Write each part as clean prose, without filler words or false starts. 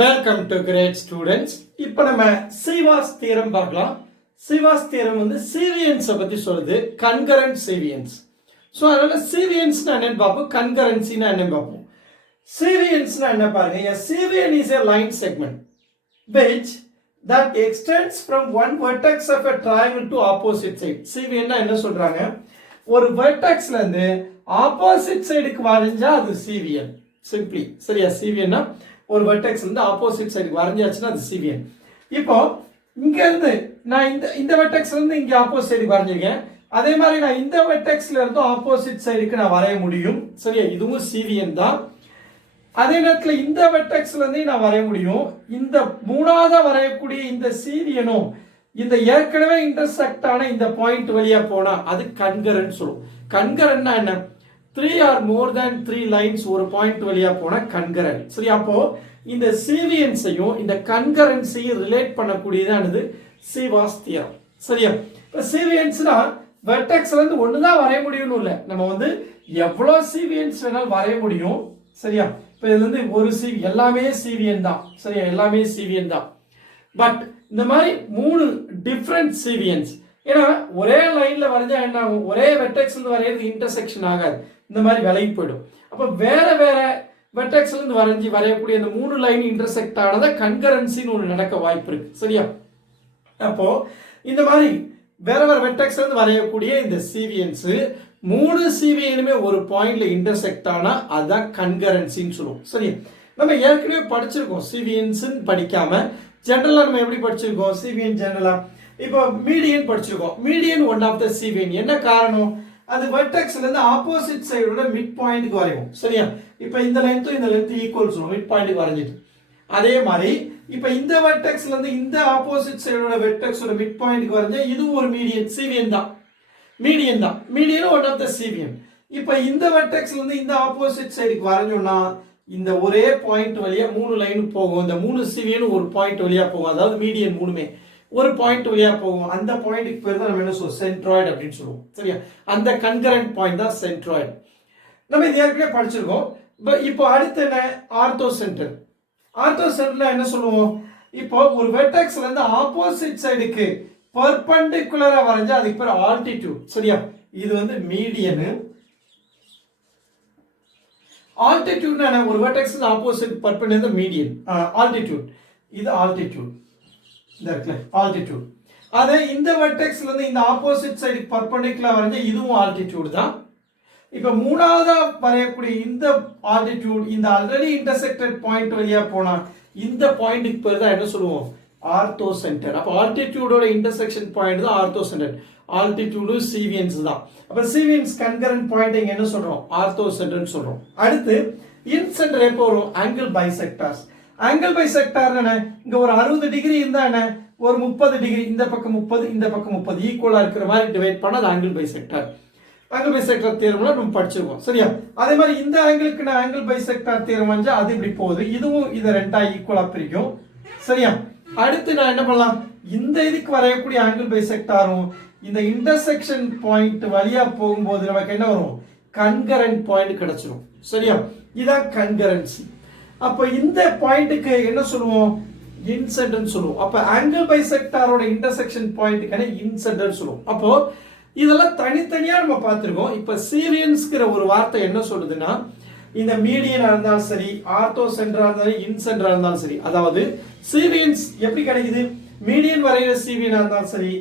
Welcome to great students. இப்போ நம்ம சீவாஸ் theorem பார்க்கலாம். சீவாஸ் தியரம் வந்து சீவியன்ஸை பற்றி சொல்லுது, கன்கரண்ட் சீவியன்ஸ். ஸோ அதனால சீவியன்ஸ்னா என்னன்னு பார்ப்போம், கன்கரன்சினா என்னன்னு பார்ப்போம். சீவியன்ஸ்னா என்ன பாருங்க, a Sevian is a line segment which that extends from one vertex of a triangle to opposite side. Sevian என்ன சொல்றாங்க, ஒரு வெர்டெக்ஸ்ல இருந்து ஆப்போசிட் சைடுக்கு வரைஞ்சா அது சீவியன். சிம்பிளி சரியா, சீவியன்னா ஒரு வெர்டெக்ஸ் இருந்து ஆப்போசிட் சைடுக்கு வரைஞ்சாச்சுன்னா அது சீவியன். இப்போ இங்க இருந்து நான் இந்த வெர்டெக்ஸ்ல இருந்து இங்க ஆப்போசிட் சைடுக்கு வரைஞ்சிருக்கேன். அதே மாதிரி நான் இந்த வெர்டெக்ஸ்ல இருந்து ஆப்போசிட் சைடுக்கு நான் வரைய முடியும். சரியா, இதுவும் சீவியன் தான். அதே நேரத்தில் இந்த வெர்டெக்ஸ்ல இருந்து நான் வரைய முடியும். இந்த மூணாவதா வரையக்கூடிய இந்த சீவியனும் இந்த ஏற்கனவே இன்டர்செக்ட் ஆன இந்த பாயிண்ட் வழியா போனா அது கன்கரண்ட் சொல்லும். கன்கரண்ட்னா என்ன, 3 or more than 3 lines ஒரு பாயிண்ட் வழியா போனா கன்கரண்ட். சரி, அப்போ இந்த சீவியன்ஸையும் இந்த கன்கரன்ஸையும் ரிலேட் பண்ணக்கூடியதானது சீவாஸ் தியரம். சரியா, இப்போ சீவியன்ஸ்னா வெர்டெக்ஸ்ல இருந்து ஒண்ணுதான் வரைய முடியும்னு இல்லை, நம்ம வந்து எவ்வளவு சீவியன்ஸ் வேணாலும் வரைய முடியும். சரியா, இப்போ இதுல இருந்து ஒரு எல்லாமே சீவியன் தான். சரியா, எல்லாமே சீவியன் தான். பட் இந்த மாதிரி 3 டிஃப்ரெண்ட் சீவியன்ஸ், ஏன்னா ஒரே லைன்ல வரைஞ்சா என்ன ஆகும், ஒரே வெர்டெக்ஸ்ல இருந்து வரையிறது இன்டர்செக்ஷன் ஆகாது, இந்த மாதிரி விலகி போயிடும். அப்ப வேற வேற வெர்டெக்ஸ்ல இருந்து வரையக்கூடிய இந்த 3 லைன் இன்டர்செக்ட் ஆனத கன்கரன்சின்னு ஒன்று நடக்க வாய்ப்பு இருக்கு. சரியா, அப்போ இந்த மாதிரி வேற வேற வெர்டெக்ஸ்ல இருந்து வரையக்கூடிய இந்த சீவியன்ஸ் 3 சீவியனுமே ஒரு பாயிண்ட்ல இன்டர்செக்ட் ஆனா அதுதான் கன்கரன்சின்னு சொல்லுவோம். சரியா, நம்ம ஏற்கனவே படிச்சிருக்கோம் சீவியன்ஸ் படிக்காம. ஜெனரலா நம்ம எப்படி படிச்சிருக்கோம், சீவியன் ஜெனரலா இப்போ மீடியன் படிச்சிருக்கோம். மீடியன் ஒன் ஆஃப் த சீவியன். என்ன காரணம், அது வெர்டெக்ஸ்ல இருந்து ஆப்போசிட் சைடோட மிட் பாயிண்ட்க்கு வரையும். சரியா, இப்போ இந்த லென்த்தும் இந்த லென்த் ஈக்குவல் சொல்லுவோம், மிட் பாயிண்ட்க்கு வரைஞ்சிட்டு. அதே மாதிரி இப்போ இந்த வெர்டெக்ஸ்ல இருந்து இந்த ஆப்போசிட் சைடோட வெர்டெக்ஸோட மிட் பாயிண்ட்க்கு வரைஞ்சா இதுவும் ஒரு மீடியன் சீவியன் தான். மீடியன் தான், மீடியன் ஒன் ஆஃப் த சீவியன். இப்போ இந்த வெர்டெக்ஸ்ல இருந்து இந்த ஆப்போசிட் சைடுக்கு வரைஞ்சோம்னா இந்த ஒரே பாயிண்ட் வழியா 3 லைன் போகும். இந்த 3 சீவியனும் ஒரு பாயிண்ட் வழியா போகும், அதாவது மீடியன் 3மே ஒரு பாயிண்ட் வழியா போகும். அந்த பாயிண்ட்க்கு பேர் தான் நம்ம என்ன சொல்லுவோம், சென்ட்ராய்டு அப்படின்னு சொல்லுவோம். சரியா, அந்த கன்கரண்ட் பாயிண்ட் தான் சென்ட்ராய்டு. நம்ம இது ஏற்கனவே படிச்சிருக்கோம். இப்போ அடுத்து என்ன, ஆர்த்தோ சென்டர். ஆர்த்தோ சென்டர்ல என்ன சொல்லுவோம், இப்போ ஒரு வெர்டெக்ஸ்ல இருந்து ஆப்போசிட் சைடுக்கு பெர்பெண்டிகுலரா வரைஞ்சா அதுக்கு பேர் ஆல்டிடியூட். சரியா, இது வந்து மீடியன். ஆல்டிடியூட்னா என்ன, ஒரு vertex opposite perpendicular median. Altitude, இது ஆல்டிடியூட். ஆல்டிடியூட். அதே இந்த வெர்டெக்ஸ்ல இருந்து இந்த ஆப்போசிட் சைடு பெர்பெண்டிகுலரா வரைஞ்சா இதுவும் ஆல்டிடியூட் தான். இப்போ மூணாவதா வரையக்கூடிய இந்த ஆல்டிடியூட் இந்த ஆல்ரெடி இன்டர்செக்டட் பாயிண்ட் வழியா போனா இந்த பாயிண்ட்க்கு பேர் தான் என்ன சொல்லுவோம், ஆர்த்தோ சென்டர். அப்போ ஆல்டிடியூடோட இன்டர்செக்ஷன் பாயிண்ட் தான் ஆர்த்தோ சென்டர். ஆல்டிடியூடு சீவியன்ஸ் தான். அப்ப சீவியன்ஸ் கன்கரண்ட் பாயிண்ட் இங்க என்ன சொல்றோம், ஆர்த்தோ சென்டர்னு சொல்றோம். அடுத்து இன் சென்டர் எப்போ வரும், ஆங்கிள் பைசெக்டார்ஸ். ஆங்கிள் பைசெக்டார் என்ன, இங்க ஒரு 60 டிகிரி இருந்தா என்ன, ஒரு 30 டிகிரி, இந்த பக்கம் 30 இந்த பக்கம் 30 ஈக்குவலா இருக்கிற மாதிரி டிவைட் பண்ணா அது ஆங்கிள் பைசெக்டார். ஆங்கிள் பைசெக்டார் தியரம்ல நம்ம படிச்சிருக்கோம். சரியா, அதே மாதிரி இந்த ஆங்கிளுக்கு நான் ஆங்கிள் பைசெக்டார் தியரம் வந்தா அது இப்படி போகுது, இதுவும் இதை ரெண்டா ஈக்குவலா பிரிக்கும். சரியா, அடுத்து நான் என்ன பண்ணலாம், இந்த இதுக்கு வரையக்கூடிய ஆங்கிள் பைசெக்டாரும் இந்த இன்டர்செக்ஷன் பாயிண்ட் வழியா போகும்போது நமக்கு என்ன வரும், கன்கரண்ட் பாயிண்ட் கிடைச்சிரும். சரியா, இதான் கன்கரன்சி. அப்ப இந்த பாயிண்ட்டுக்கு என்ன சொல்லுவோம், இன்சென்டர்னு சொல்லுவோம். அப்ப ஆங்கிள் பைசெக்டாரோட இன்டர்செக்ஷன் பாயிண்ட்டுக்கான இன்சென்டர் சொல்லுவோம். அப்போ இதெல்லாம் தனித்தனியா நம்ம பார்த்திருக்கோம். இப்ப சீவியன்ஸ்ங்கிற ஒரு வார்த்தை என்ன சொல்லுதுன்னா, இந்த மீடியனா இருந்தாலும் சரி, ஆர்த்தோ சென்டரா இருந்தாலும் இன்சென்டரா இருந்தாலும் சரி, அதாவது சீவியன்ஸ் எப்படி கிடைக்குது, மீடியன் வரைகிற சீவியனா இருந்தாலும் சரி,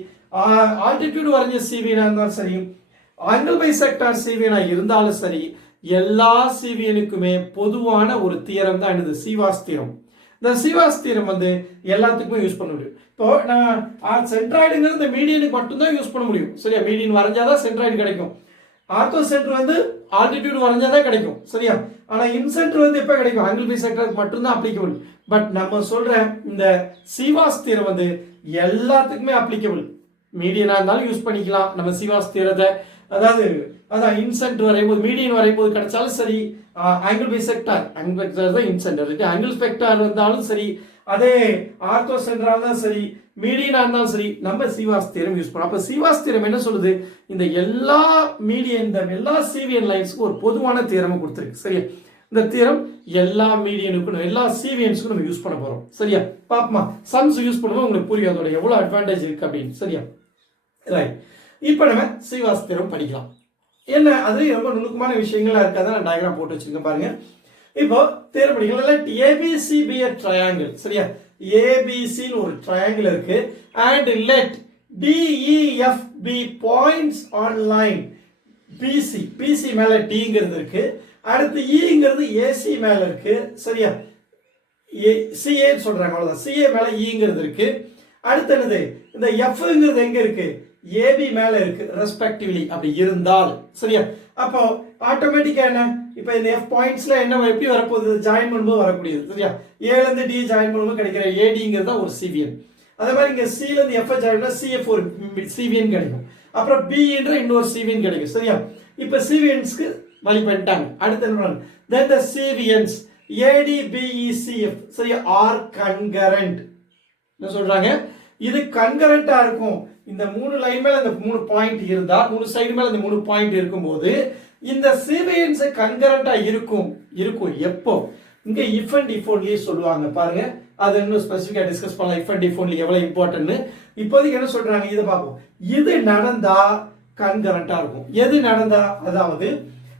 ஆல்டிடியூட் வரைஞ்ச சீவியனா இருந்தாலும் சரி, ஆங்கிள் பைசெக்டார் சீவியனா இருந்தாலும் சரி, எல்லா சீவியனுக்குமே பொதுவான ஒரு தியரம் தான் என்னது, சீவாஸ் தியரம். இந்த சீவாஸ் தியரம் வந்து எல்லாத்துக்குமே யூஸ் பண்ண முடியும். இப்போ நான் சென்ட்ராய்டுங்கிறது இந்த மீடியனுக்கு மட்டும்தான் யூஸ் பண்ண முடியும். சரியா, மீடியன் வரைஞ்சாதான் சென்ட்ராய்டு கிடைக்கும். ஆர்த்தோ சென்டர் வந்து ஆல்டிடியூட் வரைஞ்சாதான் கிடைக்கும். சரியா, ஆனா இன்சென்டர் வந்து எப்ப கிடைக்கும், ஆங்கிள் பைசெக்டாருக்கு மட்டும்தான் அப்ளிகபிள். பட் நம்ம சொல்ற இந்த சீவாஸ் தியரம் வந்து எல்லாத்துக்குமே அப்ளிகபிள். மீடியனா இருந்தாலும் யூஸ் பண்ணிக்கலாம் நம்ம சீவாஸ் தியரத்தை. அதாவது அதான் இன்சென்டர் வரையும்போது, மீடியன் வரையும்போது கிடைச்சாலும் சரி, ஆங்கிள் பைசெக்டார் தான் இன்சென்டர், ஆங்கிள் ஸ்பெக்டார் இருந்தாலும் சரி, அதே ஆர்த்தோ சென்டரா இருந்தாலும் சரி, மீடியனா இருந்தாலும் சரி, நம்ம சீவாஸ் தியரம் யூஸ் பண்ணோம். அப்ப சீவாஸ் தியரம் என்ன சொல்லுது, இந்த எல்லா மீடியன், இந்த எல்லா சீவியன் லைன்ஸ்க்கு ஒரு பொதுவான தியரம் கொடுத்துருக்கு. சரியா, இந்த தியரம் எல்லா மீடியனுக்கும் எல்லா சீவியன்ஸுக்கும் நம்ம யூஸ் பண்ண போறோம். சரியா? பாப்போமா? சம்ஸ் யூஸ் பண்ணும்போது உங்களுக்கு புரியும் அதோட எவ்வளவு அட்வான்டேஜ் இருக்கு அப்படின்னு. சரியா? ரைட். இப்போ நம்ம சீவாஸ் தியரம் படிக்கலாம். என்ன அதுலயும் ரொம்ப நுணுக்கமான விஷயங்கள்லாம் இருக்காது. நான் டயக்ராம் போட்டு வச்சிருக்கேன் பாருங்க. இப்போ தியரம் படிக்கலாம். let ABC be a triangle. சரியா? ABC ன்னு ஒரு ட்ரையாங்கிள் இருக்கு and let DEF be points on line BC. BC மேல Dங்கிறது இருக்கு. அடுத்து Eங்கிறது AC மேல இருக்கு. சரியா? CA சொல்றாங்க அவ்வளவுதான். CA மேல Eங்கிறது இருக்கு. அடுத்து என்னது? இந்த Fங்கிறது எங்க இருக்கு? AB மேல இருக்கு ரெஸ்பெக்டிவ்லி. அப்படி இருந்தால் சரியா? அப்போ ஆட்டோமேட்டிக்கா என்ன? இப்போ இந்த F பாயிண்ட்ஸ்ல என்ன எப்படி வரப்போகுது? ஜாயின் பண்ணும்போது வரக்கூடியது. சரியா? A ல இருந்து D ஜாயின் பண்ணும்போது கிடைக்கிற ADங்கிறது தான் ஒரு சிவியன். அதே மாதிரி இங்க C ல இருந்து F ஜாயின் பண்ணா CF ஒரு சிவியன் கிடைக்கும். அப்புறம் B என்ற இன்னொரு சிவியன் கிடைக்கும். சரியா? இப்போ சிவியன்ஸ்க்கு வழி பண்ணிட்டாங்க. அடுத்து என்ன பண்ணாங்க? then the சிவியன்ஸ் ADBECF சரியா ஆர் கன்கரண்ட். என்ன சொல்றாங்க? இது கன்கரண்டா இருக்கும். இந்த மூணு லைன் மேல இந்த மூணு பாயிண்ட் இருந்தா, மூணு சைடு மேல இந்த மூணு பாயிண்ட் இருக்கும்போது இந்த சிவியன்ஸ் கன்கரண்டா இருக்கும். எப்போ? இங்க if and if only சொல்லுவாங்க பாருங்க. அது இன்னும் ஸ்பெசிஃபிக்கா டிஸ்கஸ் பண்ணலாம். if and if only எவ்வளவு இம்பார்ட்டன்ட்னு. இப்போதைக்கு என்ன சொல்றாங்க இத பாப்போம். இது நடந்தா கன்கரண்டா இருக்கும். எது நடந்தா? அதாவது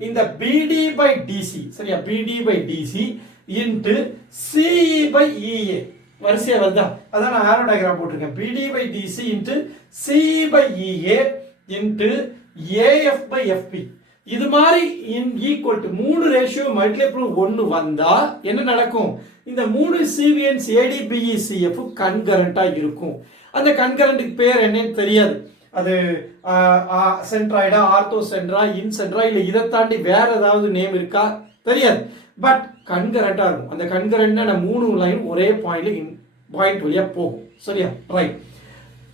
இந்த BD by DC சரியா? BD by DC into CE by EA வரிசையா வருதா? அதான் நான் ஆரோ டயகிராம் போட்டிருக்கேன். BD by DC into CE by EA into AF by FP. இது மாதிரி ஈக்குவல் டு 3 ரேஷியோ மல்டிப்ளை 1 வந்தா என்ன நடக்கும்? இந்த 3 சிவியன்ஸ் ADBECF கன்கரண்டா இருக்கும். அந்த கன்கரண்ட்டுக்கு பேர் என்னன்னு தெரியாது. அது சென்ட்ராய்டா, ஆர்த்தோ சென்ட்ரா, இன் சென்ட்ரா, இல்ல இதை தாண்டி வேற ஏதாவது நேம் இருக்கா தெரியாது. பட் கன்கரண்டா இருக்கும். அந்த கன்கரண்ட்னா 3 லைன் ஒரே பாயிண்ட் வழியா போகும். சரியா? ரைட்.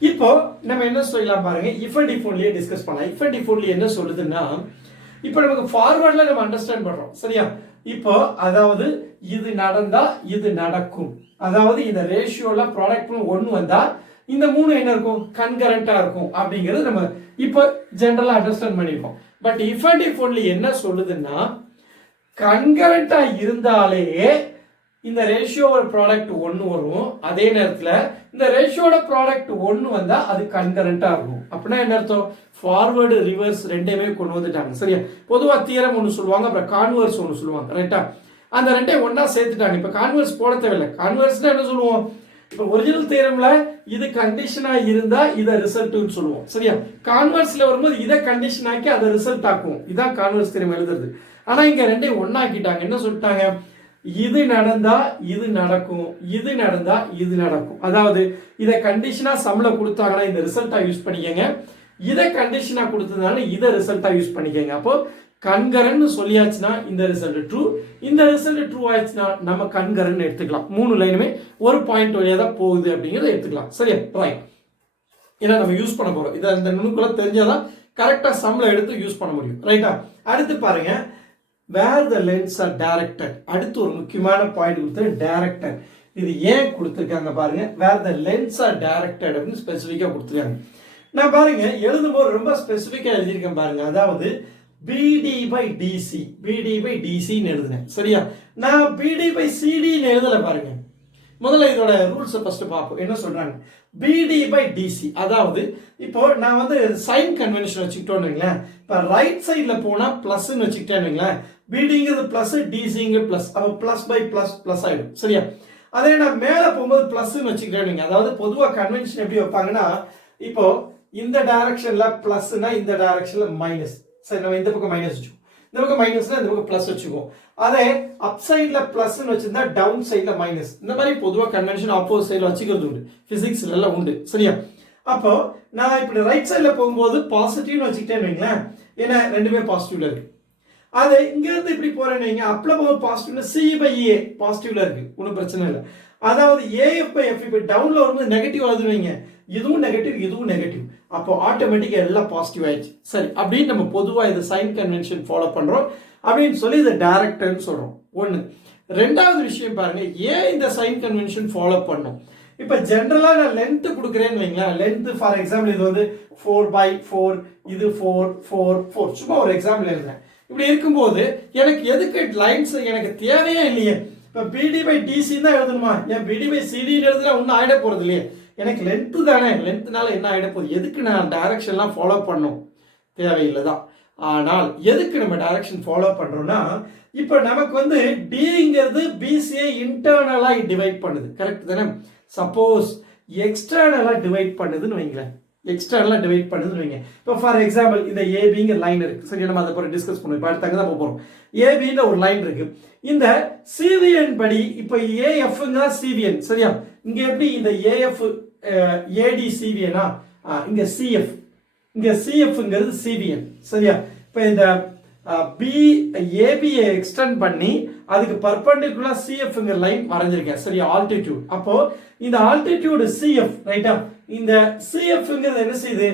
இப்போ நம்ம என்ன சொல்லலாம் பாருங்க. if and if only discuss பண்ணலாம். if and if only என்ன சொல்லுதுன்னா, இப்போ நமக்கு ஃபார்வர்ட்ல நம்ம அண்டர்ஸ்டாண்ட் பண்றோம். சரியா? இப்போ அதாவது இது நடந்தா இது நடக்கும். அதாவது இந்த ரேஷியோல ப்ராடக்ட் 1 வந்தா இந்த 3 என்ன இருக்கும்? கன்கரண்டா இருக்கும் அப்படிங்கிறது நம்ம இப்போ ஜெனரலா அண்டர்ஸ்டாண்ட் பண்ணிருக்கோம். But if and if only என்ன சொல்லுதுன்னா, கன்கரண்டா இருந்தாலே இந்த ரேஷியோட ப்ராடக்ட் 1 வரும். அதே நேரத்துல இந்த ரேஷியோட ப்ராடக்ட் 1 வந்தா அது கன்கரண்டா இருக்கும். அப்படின்னா என்ன அர்த்தம்? ஃபார்வர்டு ரிவர்ஸ் ரெண்டையுமே கொண்டு வந்துட்டாங்க. சரியா? பொதுவா தியரம் ஒன்னு சொல்லுவாங்க, அப்புறம் கான்வர்ஸ் ஒன்னு சொல்லுவாங்க. ரைட்டா? அந்த ரெண்டையும் ஒண்ணா சேர்த்துட்டாங்க. இப்ப கான்வர்ஸ் போட தேவையில்லை. கான்வர்ஸ்னா என்ன சொல்லுவோம்? இப்போ ஒரிஜினல் தியரம்ல இது கண்டிஷனா இருந்தா இத ரிசல்ட்னு சொல்லுவோம். சரியா? கான்வர்ஸ்ல வரும்போது இத கண்டிஷன் ஆக்கி அத ரிசல்ட் ஆக்குவோம். இதான் கான்வர்ஸ் தியரம் எழுதுறது. ஆனா இங்க ரெண்டையும் ஒண்ணாக்கிட்டாங்க. என்ன சொல்லிட்டாங்க? இது நடந்தா இது நடக்கும், இது நடந்தா இது நடக்கும். அதாவது இத கண்டிஷனா சம்ல கொடுத்தாங்கன்னா இந்த ரிசல்ட்டா யூஸ் பண்ணிக்கங்க. இத கண்டிஷனா கொடுத்ததால இத ரிசல்ட்டா யூஸ் பண்ணிக்கங்க. அப்போ கன்கரண்ட் சொல்லியாச்சுன்னா இந்த ரிசல்ட் ட்ரூ, இந்த ரிசல்ட் ட்ரூ ஆயிடுச்சுன்னா நம்ம கன்கரண்ட் எடுத்துக்கலாம். 3 லைனுமே ஒரு பாயிண்ட் வழியா தான் போகுது அப்படிங்கறத எடுத்துக்கலாம். சரியா? ரைட். ஏன்னா நம்ம யூஸ் பண்ண போறோம். இத இந்த நுணுக்குள்ள தெரிஞ்சாதான் கரெக்டா சம்ல எடுத்து யூஸ் பண்ண முடியும். ரைட்டா? அடுத்து பாருங்க, where the lens are directed. அடுத்து ஒரு முக்கியமான பாயிண்ட் கொடுத்து directed. இது ஏன் கொடுத்திருக்காங்க பாருங்க. where the lens are directed அப்படின்னு ஸ்பெசிஃபிக்கா கொடுத்திருக்காங்க. நான் பாருங்க எழுதும்போது ரொம்ப ஸ்பெசிஃபிக்கா எழுதியிருக்கேன் பாருங்க. அதாவது BD by DC, BD by DC ன்னு எழுதுனேன். சரியா? நான் BD by CD ன்னு எழுதல பாருங்க. முதல்ல இதோட ரூல்ஸ் ஃபர்ஸ்ட் பாப்போம். என்ன சொல்றாங்க? BD by DC. அதாவது இப்போ நான் வந்து சைன் கன்வென்ஷன் வச்சுக்கிட்டோம்னு வைங்களேன். இப்போ ரைட் சைடுல போனா பிளஸ்ன்னு வச்சுக்கிட்டேன்னு வைங்களேன். BDங்கிறது பிளஸ், DCங்கிறது பிளஸ். அப்போ பிளஸ் பை பிளஸ் பிளஸ் ஆயிடும். சரியா? அதே நான் மேல போகும்போது பிளஸ்ன்னு வச்சுக்கிட்டேன்னு. அதாவது பொதுவா கன்வென்ஷன் எப்படி வைப்பாங்கன்னா, இப்போ இந்த டைரக்ஷன்ல பிளஸ்னா இந்த டைரக்ஷன்ல மைனஸ். சரி, நம்ம இந்த பக்கம் மைனஸ் வச்சுக்கோம், இந்த பக்கம் மைனஸ்னா இந்த பக்கம் பிளஸ் வச்சுக்கோம். அதே அப் சைட்ல பிளஸ் வச்சிருந்தா டவுன் சைட்ல மைனஸ். இந்த மாதிரி பொதுவா கன்வென்ஷன் ஆப்போசிட் சைடுல வச்சுக்கிறது உண்டு, பிசிக்ஸ்ல எல்லாம் உண்டு. சரியா? அப்போ நான் இப்படி ரைட் சைட்ல போகும்போது பாசிட்டிவ்னு வச்சுக்கிட்டேன்னு வைங்களேன். ஏன்னா ரெண்டுமே பாசிட்டிவ்ல இருக்கு. அது இங்க இருந்து இப்படி போறேன்னு வைங்க, அப்ல போக பாசிட்டிவ்னா C by A பாசிட்டிவ்ல இருக்கு, ஒன்றும் பிரச்சனை இல்லை. அதாவது AF by F இப்போ டவுன்ல வரும்போது நெகட்டிவ் ஆகுதுன்னு வைங்க, இதுவும் நெகட்டிவ் இதுவும் நெகட்டிவ். அப்போ ஆட்டோமேட்டிக்கா எல்லாம் பாசிட்டிவ் ஆயிடுச்சு. சரி, அப்படின்னு நம்ம பொதுவா இது சைன் கன்வென்ஷன் ஃபாலோ பண்றோம் அப்படின்னு சொல்லி இதை டைரக்டர்னு சொல்றோம். ஒண்ணு. ரெண்டாவது விஷயம் பாருங்க, ஏன் இந்த சைன் கன்வென்ஷன் ஃபாலோ பண்ணோம்? இப்ப ஜெனரலா நான் லென்த் கொடுக்குறேன்னு வைங்களேன். லென்த் ஃபார் எக்ஸாம்பிள் இது வந்து 4 by 4, இது 4 4 4. சும்மா ஒரு எக்ஸாம்பிள் எழுதுறேன். இப்படி இருக்கும்போது எனக்கு எதுக்கு லைன்ஸ் எனக்கு தேவையே இல்லையே. இப்போ பிடி பை டிசி தான் எழுதணுமா? ஏன் பிடி பை சிடின்னு எழுதுனா ஒன்றும் ஆகிட போகிறது இல்லையே. எனக்கு லென்த்து தானே, லென்த்துனால என்ன ஆகிட போகுது? எதுக்கு நான் டைரக்ஷன்லாம் ஃபாலோ பண்ணும்? தேவையில்லை தான். ஆனால் எதுக்கு நம்ம டைரக்ஷன் ஃபாலோ பண்ணுறோம்னா, இப்போ நமக்கு வந்து டிங்கிறது பிசியை இன்டர்னலாக டிவைட் பண்ணுது, கரெக்ட் தானே? சப்போஸ் எக்ஸ்டர்னலாக டிவைட் பண்ணுதுன்னு வைங்களேன், எக்ஸ்டர்னலாக டிவைட் பண்ணுதுன்னு வைங்க. இப்போ ஃபார் எக்ஸாம்பிள் இந்த ஏபிங்கிற லைன் இருக்குது, சரி, நம்ம அதை அப்புறம் டிஸ்கஸ் பண்ணுவோம். இப்போ அடுத்து தான் போகிறோம். ஏபின்ற ஒரு லைன் இருக்குது. இந்த சிவிஎன் படி இப்போ ஏஎஃப்ங்க தான் சிவிஎன், சரியா? இங்கே எப்படி இந்த ஏஎஃப் ஏடி சிவிஎனா, இங்கே சிஎஃப், இங்கே சிஎஃப்ங்கிறது சிவிஎன், சரியா? இப்போ இந்த பி ஏபியை எக்ஸ்டெண்ட் பண்ணி அதுக்கு பர்பெண்டிகுலர் சிஎஃப்ங்கிற லைன் வரைஞ்சிருக்கேன், சரியா? ஆல்டிடியூட். அப்போ இந்த ஆல்டிடியூடு சிஎஃப், ரைட்டா? இந்த சிஎஃப்ங்கிறது என்ன செய்யுது?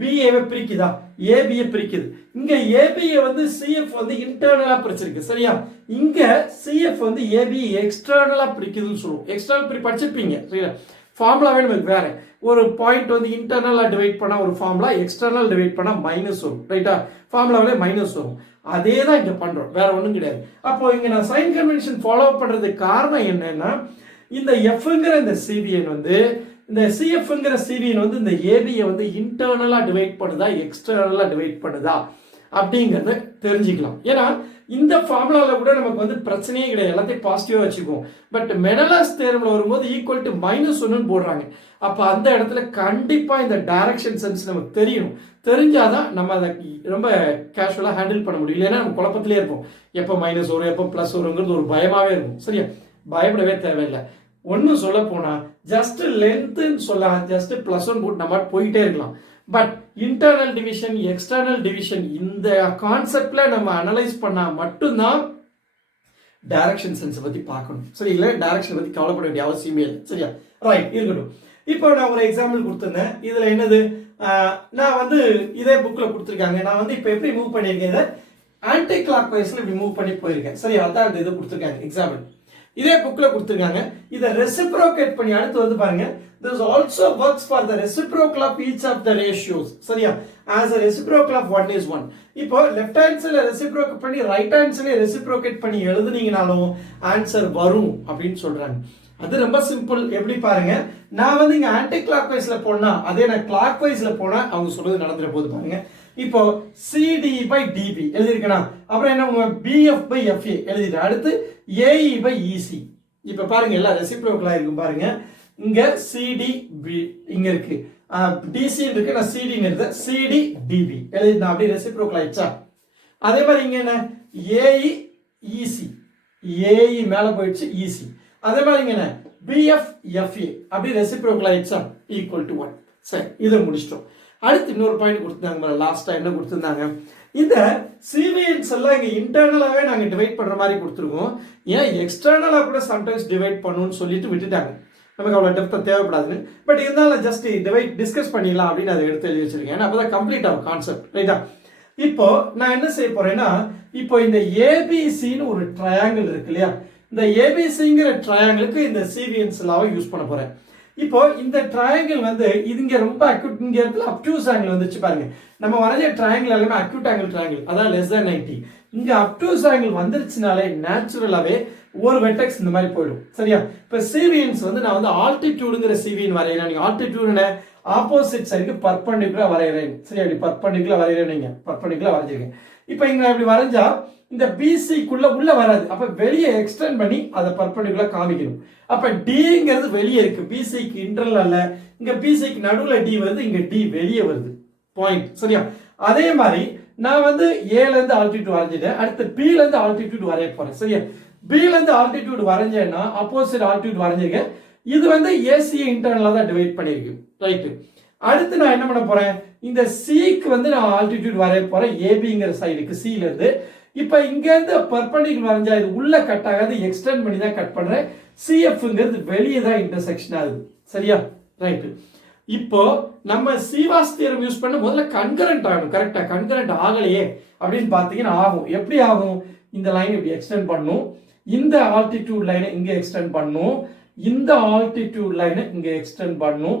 பிஏவை பிரிக்குதா? ஏபியை பிரிக்குது. இங்க ஏபியை வந்து சிஎஃப் வந்து இன்டர்னலா பிரிச்சிருக்கு, சரியா? இங்க சிஎஃப் வந்து ஏபி எக்ஸ்டர்னலா பிரிக்குதுன்னு சொல்லுவோம். எக்ஸ்டர்னல் படிச்சிருப்பீங்க, சரியா? ஃபார்முலாவே நமக்கு வேற. ஒரு பாயிண்ட் வந்து இன்டர்னலா டிவைட் பண்ணா ஒரு ஃபார்முலா, எக்ஸ்டர்னல் டிவைட் பண்ணா மைனஸ் வரும், ரைட்டா? ஃபார்முலாவிலே மைனஸ் வரும். அதே தான் இங்க பண்றோம், வேற ஒன்றும் கிடையாது. அப்போ இங்க நான் சைன் கன்வென்ஷன் ஃபாலோ பண்றதுக்கு காரணம் என்னன்னா, இந்த எஃப்ங்கிற இந்த சிவிஎன் வந்து இந்த சிஎஃப்ங்கிற சிவிஎன் வந்து இந்த ஏபியை வந்து இன்டர்னலா டிவைட் பண்ணுதா எக்ஸ்டர்னலா டிவைட் பண்ணுதா அப்படிங்கிறத தெரிஞ்சுக்கலாம். ஏன்னா இந்த ஃபார்முலாவில் கூட நமக்கு வந்து பிரச்சனையே கிடையாது, எல்லாத்தையும் பாசிட்டிவாக வச்சுக்குவோம். பட் மெனலாஸ் தேர்வில் வரும்போது ஈக்குவல் டு -1 போடுறாங்க. அப்போ அந்த இடத்துல கண்டிப்பாக இந்த டைரக்ஷன் சென்ஸ் நமக்கு தெரியணும். தெரிஞ்சாதான் நம்ம அதை ரொம்ப கேஷுவலாக ஹேண்டில் பண்ண முடியும். இல்லைன்னா நம்ம குழப்பத்திலே இருப்போம், எப்போ மைனஸ் வரும் எப்போ ப்ளஸ் வருங்கிறது ஒரு பயமாகவே இருக்கும், சரியா? பயப்படவே தேவையில்லை. ஒன்றும் சொல்ல போனால் ஜஸ்ட் லென்த்துன்னு சொல்லலாம், ஜஸ்ட் +1 போட்டு நம்ம போயிட்டே இருக்கலாம். But internal division external division இந்த கான்செப்ட்ல நம்ம அனலைஸ் பண்ணா மட்டும்தான் டைரக்ஷன் சென்ஸை பத்தி பார்க்கணும், சரி? இல்லை டைரக்ஷன் பத்தி கவலைப்பட வேண்டிய அவசியமே இல்லை, சரியா? ரைட், இருக்கட்டும். இப்போ நான் ஒரு எக்ஸாம்பிள் கொடுத்துருந்தேன். இதுல என்னது, நான் வந்து இதே புக்ல கொடுத்துருக்காங்க. நான் வந்து இப்போ எப்படி மூவ் பண்ணியிருக்கேன், இதை ஆன்டி கிளாக் வைஸ்ல இப்படி மூவ் பண்ணி போயிருக்கேன், சரி? அதான் இந்த இது கொடுத்துருக்காங்க எக்ஸாம்பிள். இதே புக்ல கொடுத்துருக்காங்க. இதை ரெசிப்ரோகேட் பண்ணி அடுத்து வந்து பாருங்க, this also works for the reciprocal of each of the ratios, சரியா? as a reciprocal of 1 is 1. இப்போ லெஃப்ட் ஹேண்ட் சைடுல ரெசிப்ரோகேட் பண்ணி ரைட் ஹேண்ட் சைடுல ரெசிப்ரோகேட் பண்ணி எழுதுனீங்கனாலும் ஆன்சர் வரும் அப்படின்னு சொல்றாங்க. அது ரொம்ப சிம்பிள். எப்படி பாருங்க, நான் வந்து இங்க ஆன்டி கிளாக் வைஸ்ல போனா அதே நான் கிளாக் வைஸ்ல போனா அவங்க சொல்றது நடந்துற போது பாருங்க. இப்போ CD by DB எழுதிருக்கேன். அப்புறம் என்ன, BF by FA எழுதிட்டேன். அடுத்து AE by EC. இப்போ பாருங்க எல்லாம் ரெசிப்ரோக்கலா இருக்கும் பாருங்க. இங்க CD இங்க இருக்கு, DC இருக்கு, நான் CD எழுத CD DB எழுதிட்டேன். அப்படியே ரெசிப்ரோக்கல் ஆயிடுச்சா? அதே மாதிரி இங்க என்ன, AE EC, AE மேல போயிடுச்சு, EC. அதே மாதிரி இங்க என்ன, BF FA அப்படியே ரெசிப்ரோக்கல் ஆயிடுச்சா? Equal to 1. சரி, இதை முடிச்சிட்டோம். அடுத்து இன்னொரு பாயிண்ட் கொடுத்துருந்தாங்க, லாஸ்டா என்ன கொடுத்துருந்தாங்க, இந்த சிவிஎன்ஸ் எல்லாம் இங்க இன்டர்னலாவே நாங்க டிவைட் பண்ற மாதிரி கொடுத்துருக்கோம். ஏன் எக்ஸ்டர்னலா கூட சம்டைம்ஸ் டிவைட் பண்ணணும்னு சொல்லிட்டு விட்டுட்டாங்க, நமக்கு அவ்வளவு டெப்தா தேவைப்படாதுன்னு. பட் இருந்தாலும் ஜஸ்ட் டிவைட் டிஸ்கஸ் பண்ணிடலாம் அப்படின்னு அதை எடுத்து எழுதி வச்சிருக்கேன். அப்பதான் கம்ப்ளீட் ஆகும் கான்செப்ட், ரைட்டா? இப்போ நான் என்ன செய்ய போறேன்னா, இப்போ இந்த ஏபிசின்னு ஒரு ட்ரையாங்கிள் இருக்கு இல்லையா, இந்த ஏபிசிங்கிற ட்ரையாங்கிளுக்கு இந்த சிவிஎன்ஸ் லாவை யூஸ் பண்ண போறேன். இப்போ இந்த ட்ரையாங்கிள் வந்து இங்க ரொம்ப அக்யூட், இங்க இடத்துல அப்டூஸ் ஆங்கிள் வந்துச்சு பாருங்க. நம்ம வரைஞ்ச ட்ரையாங்கிள் எல்லாமே அக்யூட் ஆங்கிள் ட்ரையாங்கிள், அதான் less than 90. இங்க அப்டூஸ் ஆங்கிள் வந்துருச்சுனாலே நேச்சுரலாவே ஒரு வெர்டெக்ஸ் இந்த மாதிரி போயிடும், சரியா? இப்போ சிவிஎன்ஸ் வந்து நான் வந்து ஆல்டிடியூடுங்கிற சிவிஎன் வரைகிறேன். நீங்க ஆல்டிடியூடுன ஆப்போசிட் சைடுக்கு பர்பெண்டிகுலரா வரைகிறேன், சரி? அப்படி பர்பெண்டிகுலரா வரைகிறேன், நீங்க பர்பெண்டிகுலரா வரைஞ்சிருக்கேன். இப்போ இங்க அப்படி வரைஞ்சா இந்த பிசிக்குள்ள உள்ள வராது, அப்ப வெளியே எக்ஸ்டெண்ட் பண்ணி அதை பர்பெண்டிகுலரா காமிக்கணும். அப்ப டிங்கிறது வெளியே இருக்கு, பிசிக்கு இன்டர்னல் அல்ல. இங்க பிசிக்கு நடுவுல டி வருது, இங்க டி வெளியே வருது, பாயிண்ட், சரியா? அதே மாதிரி நான் வந்து ஏல இருந்து ஆல்டிடியூட் வரைஞ்சிட்டேன். அடுத்து பில இருந்து ஆல்டிடியூட் வரைய போறேன், சரியா? பில இருந்து ஆல்டிடியூட் வரைஞ்சேன்னா ஆப்போசிட் ஆல்டிடியூட் வரைஞ்சிருக்கேன். இது வந்து ஏசியை இன்டர்னலா தான் டிவைட் பண்ணிருக்கு, ரைட்? அடுத்து நான் என்ன பண்ண போறேன், இந்த சிக்கு வந்து நான் ஆல்டிடியூட் வரைய போறேன், ஏபிங்கிற சைடுக்கு சில இருந்து. இப்ப இங்க இருந்து பர்பெண்டிகுலர் வரைஞ்சா இது உள்ள கட் ஆகாது, எக்ஸ்டெண்ட் பண்ணி தான் கட் பண்றேன். சிஎஃப்ங்கிறது வெளியே தான் இன்டர்செக்ஷன் ஆகுது, சரியா? ரைட். இப்போ நம்ம சீவாஸ் தியரம் யூஸ் பண்ண முதல்ல கன்கரண்ட் ஆகணும், கரெக்டா? கன்கரண்ட் ஆகலையே அப்படின்னு பாத்தீங்கன்னா ஆகும். எப்படி ஆகும், இந்த லைன் இப்படி எக்ஸ்டெண்ட் பண்ணும், இந்த ஆல்டிடியூட் லைனை இங்க எக்ஸ்டெண்ட் பண்ணும், இந்த ஆல்டிடியூட் லைனை இங்க எக்ஸ்டெண்ட் பண்ணும்.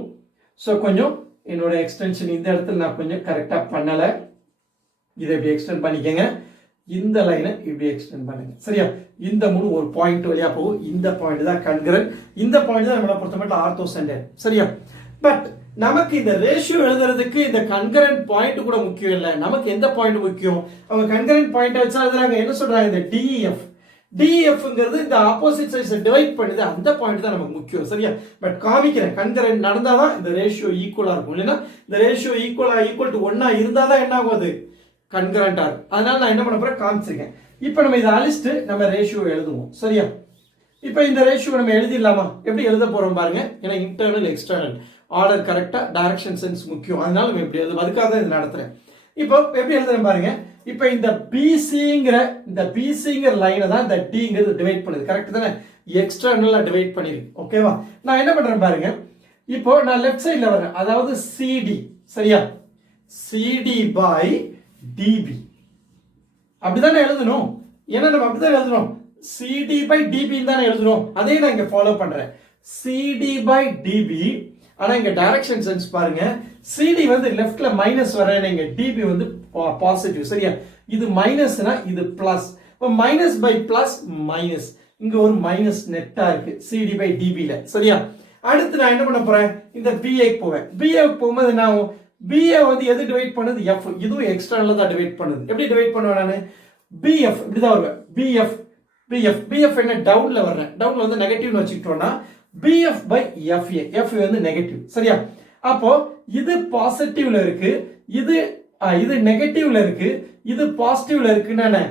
ஸோ கொஞ்சம் என்னோட எக்ஸ்டென்ஷன் இந்த இடத்துல நான் கொஞ்சம் கரெக்டா பண்ணல, இதை இப்படி எக்ஸ்டெண்ட் பண்ணிக்கங்க. இந்த லைனை இப்படி எக்ஸ்டெண்ட் பண்ணுங்க. சரியா? இந்த மூணு ஒரு பாயிண்ட் வழியா போகும். இந்த பாயிண்ட் தான் கன்கரண்ட். இந்த பாயிண்ட் தான் நம்மளை பொறுத்த மட்டும் ஆர்த்தோசென்டர். சரியா? பட் நமக்கு இந்த ரேஷியோ எழுதுறதுக்கு இந்த கன்கரண்ட் பாயிண்ட் கூட முக்கியம் இல்லை. நமக்கு எந்த பாயிண்ட் முக்கியம்? அவங்க கன்கரண்ட் பாயிண்ட் வச்சா எழுதுறாங்க. என்ன சொல்றாங்க? இந்த DEF. DEFங்கிறது இந்த ஆப்போசிட் சைட்ஸை டிவைட் பண்ணுது. அந்த பாயிண்ட் தான் நமக்கு முக்கியம். சரியா? பட் காமிக்கிறேன், கன்கரண்ட் நடந்தாதான் இந்த ரேஷியோ ஈக்குவலா இருக்கும். இல்லைன்னா இந்த ரேஷியோ ஈக்குவல் டு 1 இருந்தாதான் என்ன ஆகும்? அது கன்கரண்டா இருக்கும். அதனால நான் என்ன பண்ண போறேன் காமிச்சிருக்கேன். இப்போ நம்ம இதை அழிச்சிட்டு நம்ம ரேஷியோ எழுதுவோம். சரியா? இப்போ இந்த ரேஷியோ நம்ம எழுதிடலாமா? எப்படி எழுத போறோம் பாருங்க. ஏன்னா இன்டர்னல் எக்ஸ்டர்னல் ஆர்டர் கரெக்டா, டைரக்ஷன் சென்ஸ் முக்கியம். அதனால நம்ம எப்படி எழுதுவோம்? அதுக்காக தான் இது நடத்துறேன். இப்போ எப்படி எழுதுறேன் பாருங்க. இப்போ இந்த BCங்கிற லைனை தான் இந்த Dங்கிறது டிவைட் பண்ணுது. கரெக்ட் தானே? எக்ஸ்டர்னலா டிவைட் பண்ணிருக்கு. ஓகேவா? நான் என்ன பண்றேன் பாருங்க. இப்போ நான் லெஃப்ட் சைடுல வரேன். அதாவது CD. சரியா? CD by DB. அப்படிதானே எழுதணும். ஏன்னா நம்ம அப்படிதான் எழுதணும். CD by DB தானே எழுதணும். அதே நான் இங்க ஃபாலோ பண்றேன். CD by DB. ஆனா இங்க டைரக்ஷன் சென்ஸ் பாருங்க. CD வந்து லெஃப்ட்ல மைனஸ் வரேன், இங்க DB வந்து பாசிட்டிவ். சரியா? இது மைனஸ்னா இது பிளஸ். இப்போ மைனஸ் பை பிளஸ் மைனஸ். இங்க ஒரு மைனஸ் நெட்டா இருக்கு CD by DB ல. சரியா? அடுத்து நான் என்ன பண்ண போறேன்? இந்த BA போவேன். BA போகும்போது என்ன ஆகும்? BA வந்து எது டிவைட் பண்ணுது? F. இதுவும் எக்ஸ்டர்னலா தான் டிவைட் பண்ணுது. எப்படி டிவைட் பண்ணுவேன் நானு? BF இப்படி தான் வருவேன். BF என்ன டவுன்ல வர்றேன். டவுன்ல வந்து நெகட்டிவ்னு வச்சுக்கிட்டோம்னா BF by FA. F வந்து நெகட்டிவ். சரியா? அப்போ இது பாசிட்டிவ்ல இருக்கு, இது நெகட்டிவ்ல இருக்கு, இது பாசிட்டிவ்ல இருக்குன்னா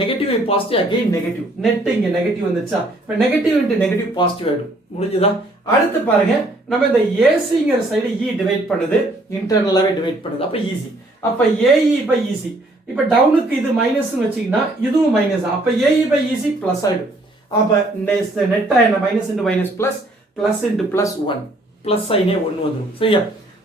negative positive again negative. Net இங்க நெகட்டிவ் வந்துச்சா? இப்போ நெகட்டிவ் இன்டு நெகட்டிவ் பாசிட்டிவ் ஆயிடும். முடிஞ்சதா? அடுத்து பாருங்க, நம்ம இந்த ஏசிங்கிற சைடு டிவைட் பண்ணுது, இன்டர்னலாவே டிவைட் பண்ணுது. அப்ப ஈஸி. அப்ப AE by EC. இப்ப டவுனுக்கு இது மைனஸ் வச்சீங்கன்னா இதுவும் மைனஸ். அப்ப AE by EC பிளஸ் ஆயிடும். அப்ப நெட்டா என்ன? Minus into minus plus, plus into plus 1, plus சைனே 1 வந்துடும். சரியா?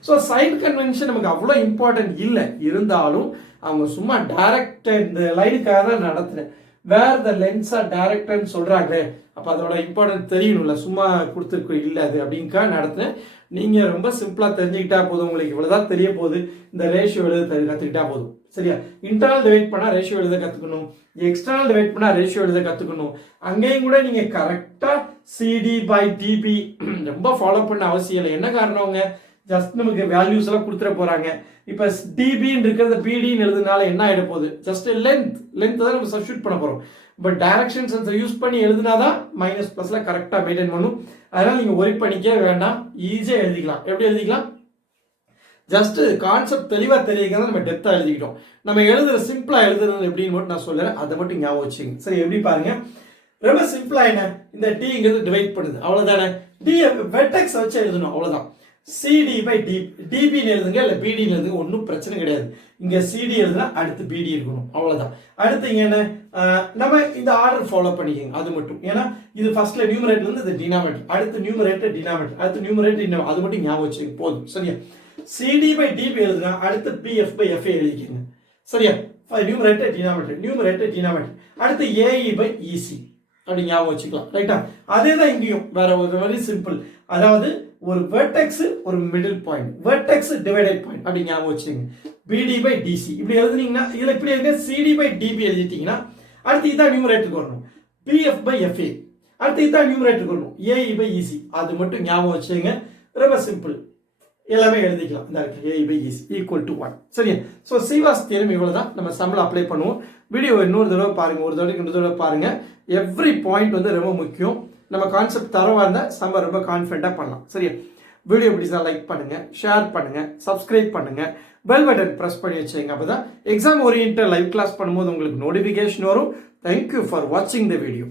ஸோ சைன் கன்வென்ஷன் நமக்கு அவ்வளோ இம்பார்ட்டன்ட் இல்லை. இருந்தாலும் அவங்க சும்மா டைரக்ட் இந்த லைனுக்காக தான் நடத்துறேன். வேர் த லென்ஸ் ஆர் டைரக்ட்னு சொல்றாங்களே, அப்போ அதோட இம்பார்ட்டன்ட் தெரியணும்ல. சும்மா கொடுத்துருக்கு இல்லை அது அப்படின்னுக்காக நடத்துனேன். நீங்க ரொம்ப சிம்பிளா தெரிஞ்சுக்கிட்டா போதும். உங்களுக்கு இவ்வளவுதான் தெரிய போகுது. இந்த ரேஷியோ எழுத கத்துக்கிட்டா போதும். சரியா? இன்டர்னல் டிவைட் பண்ணா ரேஷியோ எழுத கத்துக்கணும், எக்ஸ்டர்னல் டிவைட் பண்ணா ரேஷியோ எழுத கத்துக்கணும். அங்கேயும் கூட நீங்க கரெக்டா CD by DB ரொம்ப ஃபாலோ பண்ண அவசியம் இல்லை. என்ன காரணங்க? ஜஸ்ட் நமக்கு வேல்யூஸ் எல்லாம் கொடுத்துட போறாங்க. இப்ப டிபின்னு இருக்கிறத பிடின்னு எழுதுனால என்ன ஆயிட போகுது? ஜஸ்ட் லென்த் தான் நம்ம சப்ஸ்டிட்யூட் பண்ண போறோம். பட் டைரக்ஷன் சென்ஸை யூஸ் பண்ணி எழுதுனாதான் மைனஸ் பிளஸ்ல கரெக்டா மெயின்டைன் பண்ணும். அதனால நீங்க ஒரி பண்ணிக்கவே வேண்டாம், ஈஸியா எழுதிக்கலாம். எப்படி எழுதிக்கலாம்? ஜஸ்ட் கான்செப்ட் தெளிவா தெரியுங்க. நம்ம டெப்தா எழுதிக்கிட்டோம். நம்ம எழுதுற சிம்பிளா எழுதுறது எப்படின்னு மட்டும் நான் சொல்றேன், அதை மட்டும் ஞாபகம் வச்சுங்க. சரி, எப்படி பாருங்க. ரொம்ப சிம்பிளா என்ன? இந்த டிங்கிறது டிவைட் பண்ணுது, அவ்வளவுதானே. டி வெர்டெக்ஸ் வச்சு எழுதணும், அவ்வளவுதான். CD by DB எழுதுங்க, இல்ல BD எழுதுங்க, ஒன்றும் பிரச்சனை கிடையாது. இங்க CD எழுதுனா அடுத்து BD இருக்கணும், அவ்வளவுதான். அடுத்து இங்க என்ன? நம்ம இந்த ஆர்டர் ஃபாலோ பண்ணிக்கோங்க, அது மட்டும். ஏன்னா இது ஃபர்ஸ்ட்ல நியூமரேட்டர்ல இருந்து இது டினாமினேட்டர், அடுத்து நியூமரேட்டர் டினாமினேட்டர், அடுத்து நியூமரேட்டர், அது மட்டும் ஞாபகம் வச்சுக்கோங்க போதும். சரியா? CD by DB எழுதுனா அடுத்து BF by FA எழுதிக்கோங்க. சரியா? நியூமரேட்டர் டினாமினேட்டர், அடுத்து AE by EC அப்படி ஞாபகம் வச்சுக்கலாம். ரைட்டா? அதே தான் இங்கேயும், வேற ஒரு வெரி சிம்பிள். அதாவது ஒரு வெர்டெக்ஸ், ஒரு middle point, vertex divided point அப்படி ஞாபகம் வச்சுங்க. BD by DC இப்படி எழுதுனீங்கன்னா, இதுல இப்படி எழுதுங்க. CD by DB எழுதிட்டீங்கன்னா அடுத்து இதான் நியூமரேட்டருக்கு வரணும். BF by FA அடுத்து இதான் நியூமரேட்டருக்கு வரணும். AE by EC அது மட்டும் ஞாபகம் வச்சுங்க. ரொம்ப சிம்பிள், எல்லாமே எழுதிக்கலாம். இந்த AE by EC equal to 1. சரியா? ஸோ சீவாஸ் தியரம் இவ்வளவுதான். நம்ம சம்மில் அப்ளை பண்ணுவோம். வீடியோ இன்னொரு தடவை பாருங்க, ஒரு தடவைக்கு இன்னொரு தடவை பாருங்க. எவ்ரி பாயிண்ட் வந்து ரொம்ப முக்கியம். நம்ம கான்செப்ட் தரவா இருந்தால் சம்ம ரொம்ப கான்ஃபிடண்டா பண்ணலாம். சரியா? வீடியோ பிடிச்சா லைக் பண்ணுங்க, ஷேர் பண்ணுங்க, சப்ஸ்கிரைப் பண்ணுங்க, பெல் பட்டன் பிரஸ் பண்ணி வச்சுங்க. அப்பதான் எக்ஸாம் ஓரியன்ட் லைவ் கிளாஸ் பண்ணும்போது உங்களுக்கு நோட்டிபிகேஷன் வரும். தேங்க்யூ ஃபார் வாட்சிங் த வீடியோ.